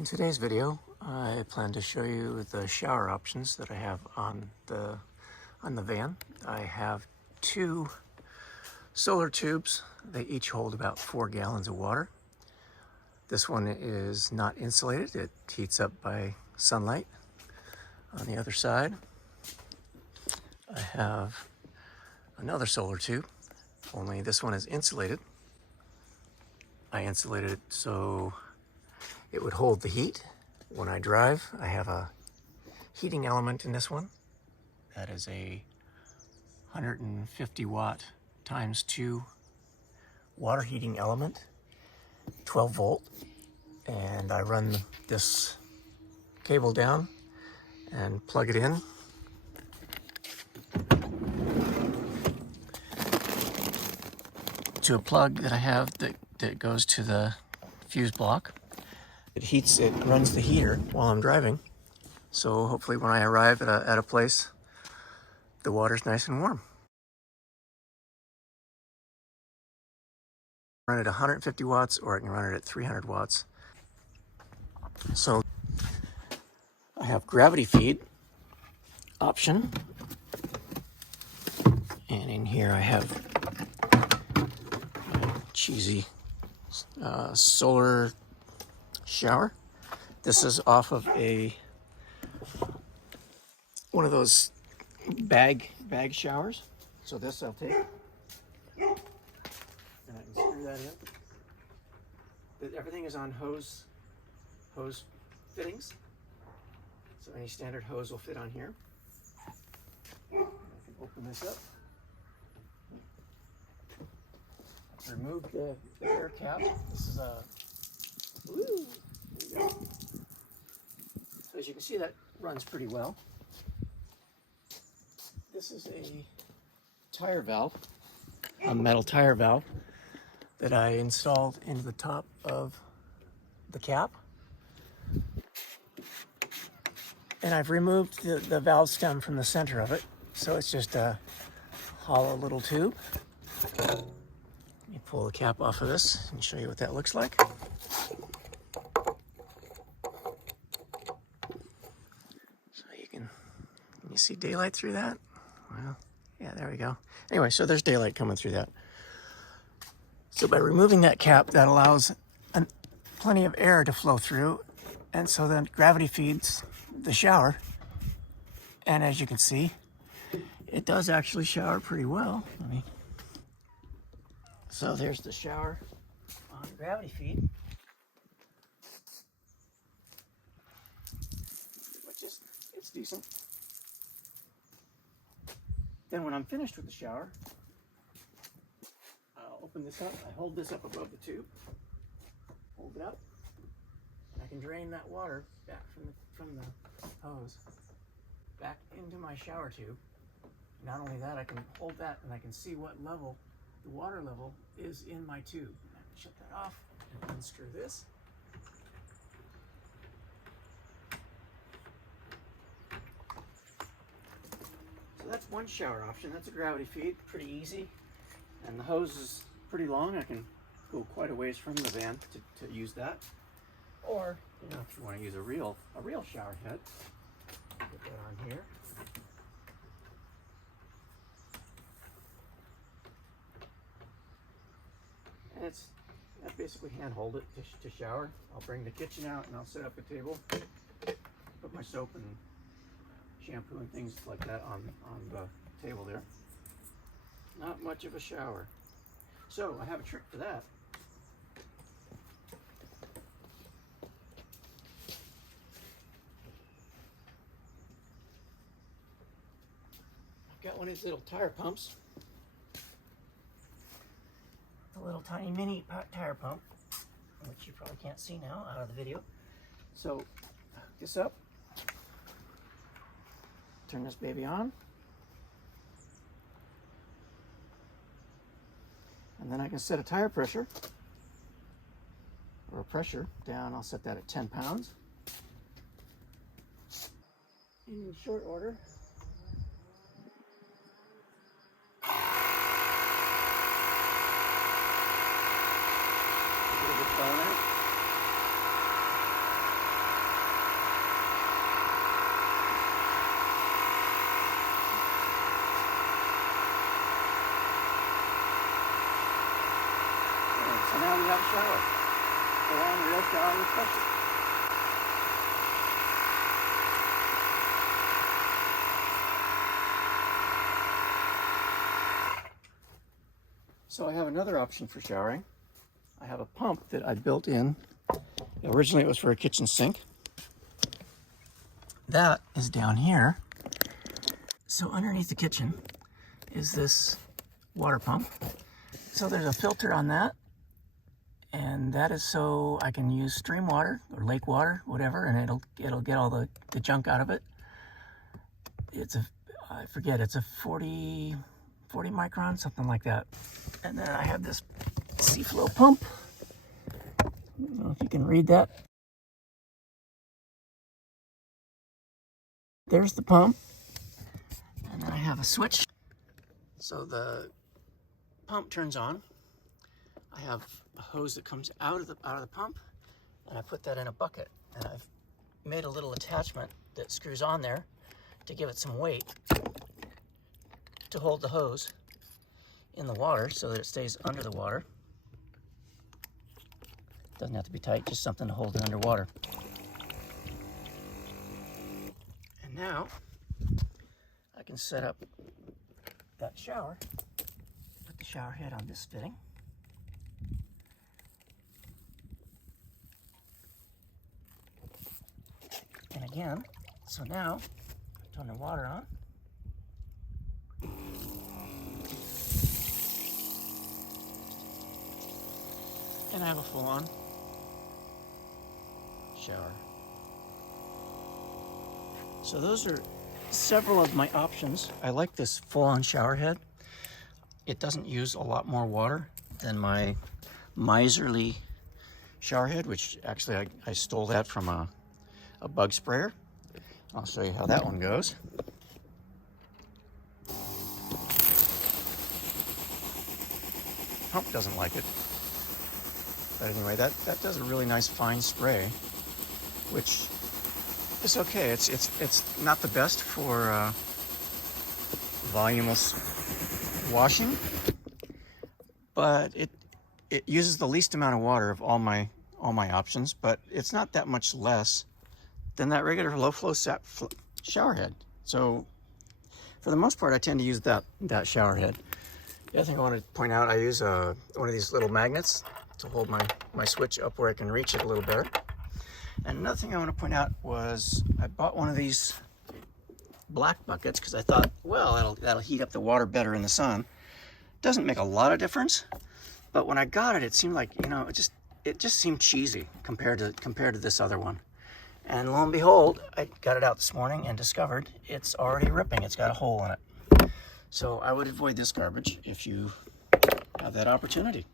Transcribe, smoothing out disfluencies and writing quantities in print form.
In today's video, I plan to show you the shower options that I have on the van. I have two solar tubes. They each hold about 4 gallons of water. This one is not insulated. It heats up by sunlight. On the other side, I have another solar tube, only this one is insulated. I insulated it so it would hold the heat. When I drive, I have a heating element in this one. That is a 150 watt times 2 water heating element, 12 volt. And I run this cable down and plug it in. To a plug that I have that goes to the fuse block. It runs the heater while I'm driving. So hopefully when I arrive at a place, the water's nice and warm. Run it at 150 watts or I can run it at 300 watts. So I have gravity feed option. And in here I have cheesy solar shower. This is off of one of those bag showers. So this I'll take and I can screw that in. Everything is on hose fittings. So any standard hose will fit on here. I can open this up. Remove the air cap. This is a woo, there you go. So as you can see, that runs pretty well. This is a tire valve, a metal tire valve that I installed into the top of the cap. And I've removed the valve stem from the center of it, so it's just a hollow little tube. Let me pull the cap off of this and show you what that looks like. So can you see daylight through that? Well, yeah, there we go. Anyway, so there's daylight coming through that. So by removing that cap, that allows plenty of air to flow through, and so then gravity feeds the shower. And as you can see, it does actually shower pretty well. So there's the shower on gravity feed, which is, it's decent. Then when I'm finished with the shower, I'll open this up. I hold this up above the tube, hold it up, and I can drain that water back from the hose back into my shower tube. Not only that, I can hold that and I can see what level the water level is in my tube. I can shut that off and unscrew this. So that's one shower option. That's a gravity feed, pretty easy. And the hose is pretty long. I can go quite a ways from the van to use that. Or, if you want to use a real shower head, put that on here. And I basically hand hold it to shower. I'll bring the kitchen out and I'll set up a table, put my soap and shampoo and things like that on the table there. Not much of a shower. So I have a trick for that. I've got one of these little tire pumps. A little tiny mini tire pump, which you probably can't see now out of the video. So hook this up, turn this baby on, and then I can set a tire pressure or a pressure down. I'll set that at 10 pounds. In short order, now we have a shower. Full-on real shower with pressure. So I have another option for showering. I have a pump that I built in. Originally it was for a kitchen sink. That is down here. So underneath the kitchen is this water pump. So there's a filter on that, and that is so I can use stream water or lake water, whatever, and it'll get all the junk out of it. It's I forget, it's a 40 micron, something like that. And then I have this Seaflow pump. I don't know if you can read that. There's the pump. And then I have a switch. So the pump turns on. I have a hose that comes out of the pump, and I put that in a bucket. And I've made a little attachment that screws on there to give it some weight to hold the hose in the water so that it stays under the water. Doesn't have to be tight, just something to hold it underwater. And now I can set up that shower, put the shower head on this fitting. And again, so now turn the water on. And I have a full-on shower. So those are several of my options. I like this full-on shower head. It doesn't use a lot more water than my miserly shower head, which actually I stole that from a bug sprayer. I'll show you how that one goes. Pump doesn't like it. But anyway, that does a really nice fine spray, which is okay. It's not the best for voluminous washing, but it uses the least amount of water of all my options, but it's not that much less than that regular low flow shower head. So for the most part, I tend to use that shower head. The other thing I want to point out, I use one of these little magnets to hold my switch up where I can reach it a little better. And another thing I want to point out was I bought one of these black buckets because I thought, well, that'll heat up the water better in the sun. Doesn't make a lot of difference, but when I got it, it seemed like, you know, it just seemed cheesy compared to this other one. And lo and behold, I got it out this morning and discovered it's already ripping. It's got a hole in it. So I would avoid this garbage if you have that opportunity.